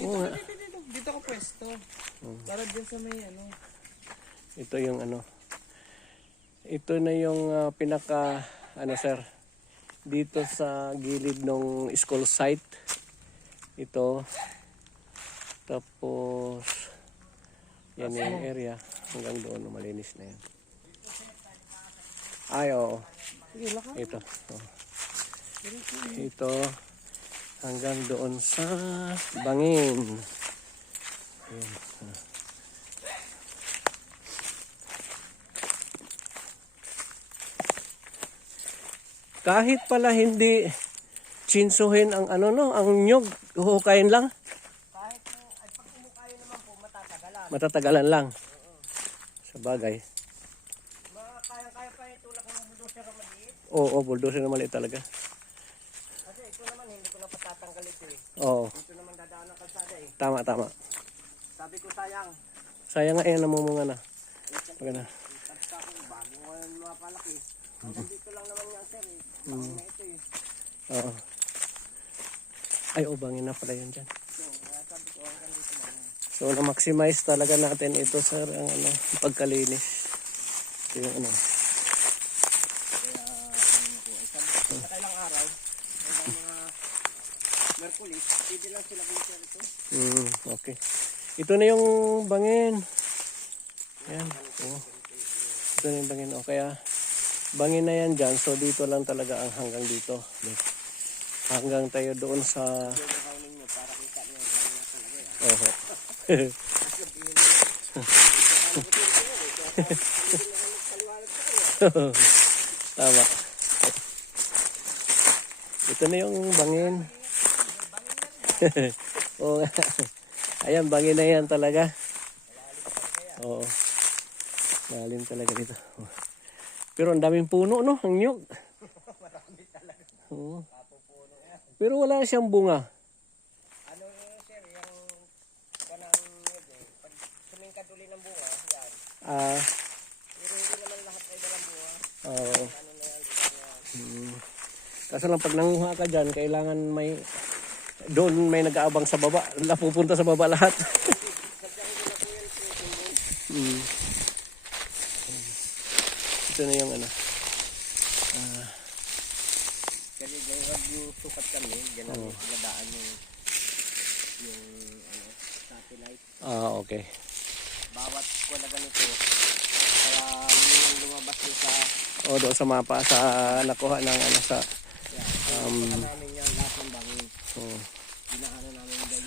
Dito, dito ka pwesto. Para dyan sa may ano. Ito yung ano. Ito na yung pinaka, ano sir, dito sa gilid ng school site. Ito. Tapos, yan yung area. Hanggang doon, malinis na yan. Ay, oo. Ito. Oh. Ito. Hanggang doon sa bangin. Ayan. Kahit pala hindi chinsuhin ang ano no, ang nyug, huhukayin lang. Kahit ay pag umukayo naman po, matatagalan. Matatagalan lang. Sa bagay. Kayang-kaya pa itulak ng bulldozer na maliit. Oo, bulldozer na maliit talaga. Kasi ito naman, hindi ko na patatanggal ito eh. Oo. Dito naman dadaan ang kalsada eh. Tama, tama. Sabi ko sayang. Sayang nga yan, namumunga na. Pagka na. Sabi sa akin, bago nga yung mga palaki. Hanggang dito lang naman yan sir eh. Bangin na ito eh. Oo. Ay, bangin na pala yun dyan. So, kaya sabi ko hanggang dito lang. So, na-maximize talaga natin ito, sir, ang ano, pagkalinis. Ito yung ano. Kaya, ano ko, sabi ko, sa kailang araw, kailang mga Merkulis, pwede lang sila bunker ito. Okay. Ito na yung bangin. Ayan. Oh. Ito na yung bangin. O, kaya, bangin na yan dyan. So, dito lang talaga ang hanggang dito. Hanggang tayo doon sa... Ninyo para kita niyo yung bangin na talaga yan. Oho. Tama. Ito na yung bangin. Oo. Ayan, bangin na yan talaga. Oo. Lalim talaga dito. Pero ang daming puno, no? Ang nyug. Marami talaga. Oo. Papupuno yan. Pero wala siyang bunga. Ano sir, yung kanang nyug eh. Pag sumingkad uli ng bunga, yan. Pero hindi naman lahat ay dalang bunga. Oo. Ano na yan, dito na yan. Kaso lang pag nanguha ka dyan, kailangan may... Doon may nag-aabang sa baba. Pupunta sa baba lahat. Ito na yung ano. Kasi wag yung sukat kami, ganun yung pinadaan yung ano, satellite. Okay. Bawat ko na ganito, kaya yung lumabas yung sa... Doon sa mapa, sa nakuha ng ano sa... namin yan, lahat ng bangin. Dinaanan namin yung dahil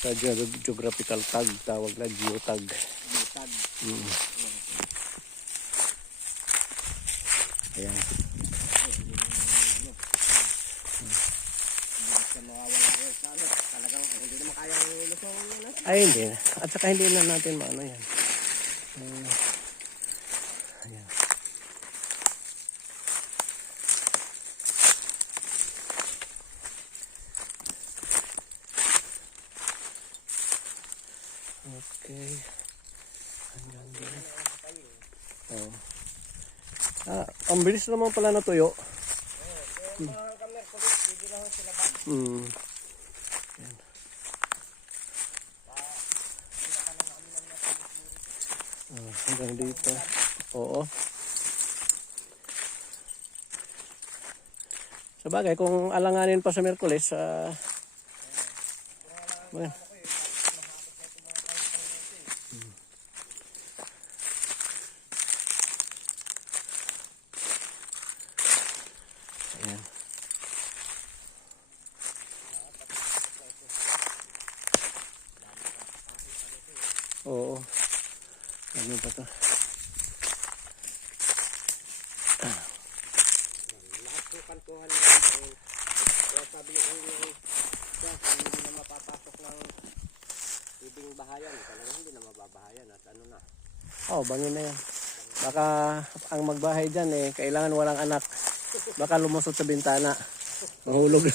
Sa geographical tag, tawag na geotag. Geotag. Ayan. Hindi ka mawawala rin sa ano. Talagang hindi naman kayang lusong yun. Ay, hindi na. At saka hindi na natin maano yan. Ayan. Okay. Hanggang din. Ang bilis naman pala natuyo. Mga kamer ko rin, pwede lang sila ba? Ayan. Hanggang dito. Oo. Sa bagay, kung alanganin pa sa Miyerkules, ayan. Oo. Ano ba ito? Lahat po kantuhan namin. Kaya sabi niyo hindi na mapapasok ng ibing bahayan. Talagang hindi na mababahayan at ano na. Bangin na yan. Baka ang magbahay dyan kailangan walang anak. Baka lumusot sa bintana. Mahulog.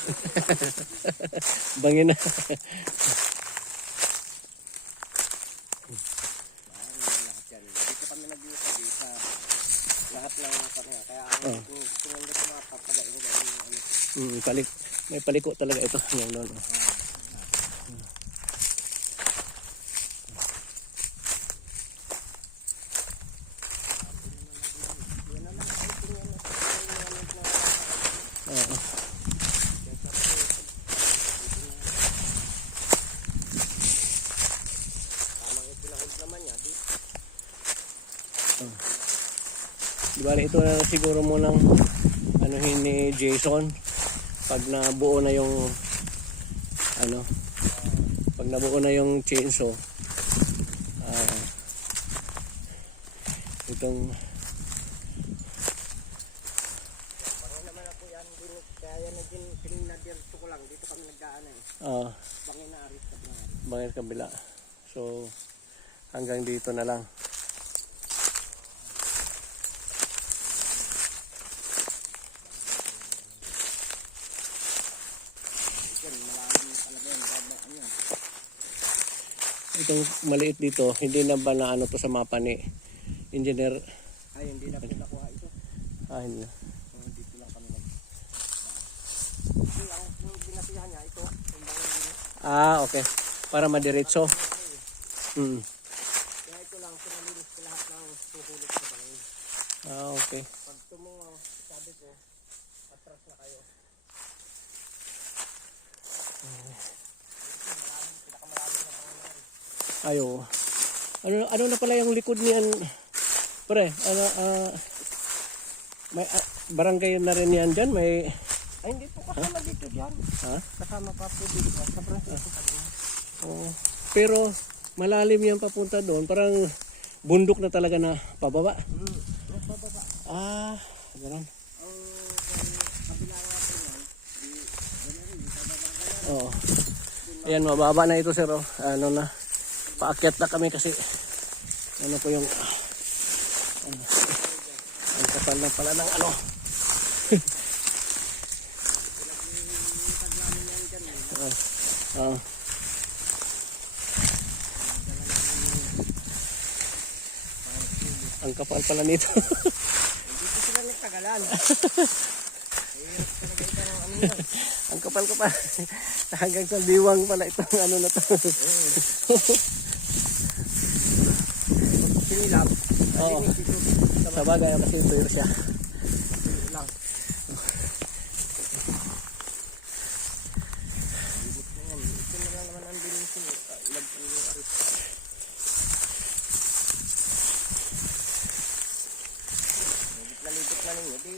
Bangin na. Dito kami nag-iusa sa lahat ng kanya. Kaya kung tumanda sa mga papagain ko, May paliko talaga ito. Yan doon. Bali, ito na siguro munang anuhin ni Jason pag nabuo na yung pag nabuo na yung chainsaw. Itong Bangin naman ako yan. Kaya na din pininadirto ko lang. Dito kami nagdaan eh. Bangin na aris ka lang. bangin kabila. So hanggang dito na lang. Itong maliit dito, hindi na ba na ano to sa mapa ni engineer? Ay, hindi na pinakuha ito. Hindi na. Dito lang kami Ito ang binasihan niya, ito. Okay. Para madiretso. Kaya ito lang, pinalinis ko lahat ng tuhulog sa bangin. Okay. Pag tumungaw, sabi ko, atras na kayo. Ayo. Ano na pala yung likod niyan? Pre, may barangay na rin yan dyan, may Ay, hindi po kasama dito dyan. Kasama pa po dito. Sa Francisco pa rin. pero malalim yan papunta doon, parang bundok na talaga na pababa. Pababa. Gano'n. Ang kabila nga po yan, ganun, pababa. Oo. Ayan, mababa na ito, sir. Paakyat na kami kasi ano po yung ang kapal na pala ng ano. Ang kapal pala nito. Hindi ko sila nagtagalan. Ang kapal pa. Hanggang sa diwang pala itong ano na to. Sinilap. Oo. Sa bagay kasi tuyo siya. Lang. Ito na lang naman ang bilisin. Libit na ninyo, di.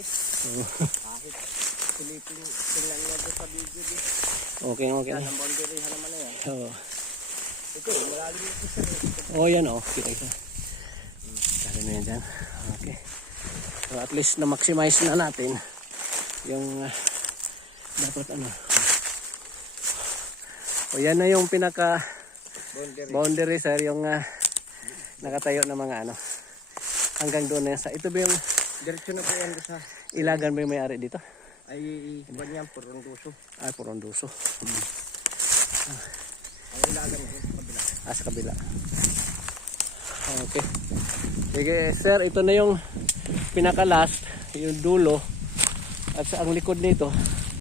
Kahit silipin, tingnan niya doon sa video, di. Okay. Yan, ang boundary naman na yan. Oo. Ito, malalim yung isa. Yan okay siya. Kaya na yan dyan. Okay. So at least na maximize na natin yung dapat ano. Yan na yung pinaka boundary sir, yung nakatayo na mga ano. Hanggang doon na yan sa ito ba yung Diretso na po yan doon sa ilagan ba yung may-ari dito? ay iwan yan, Porondoso. Porondoso. Ang ilagan doon sa kabila. Sa kabila. Okay. Sige sir, ito na yung pinaka last, yung dulo. At sa ang likod nito,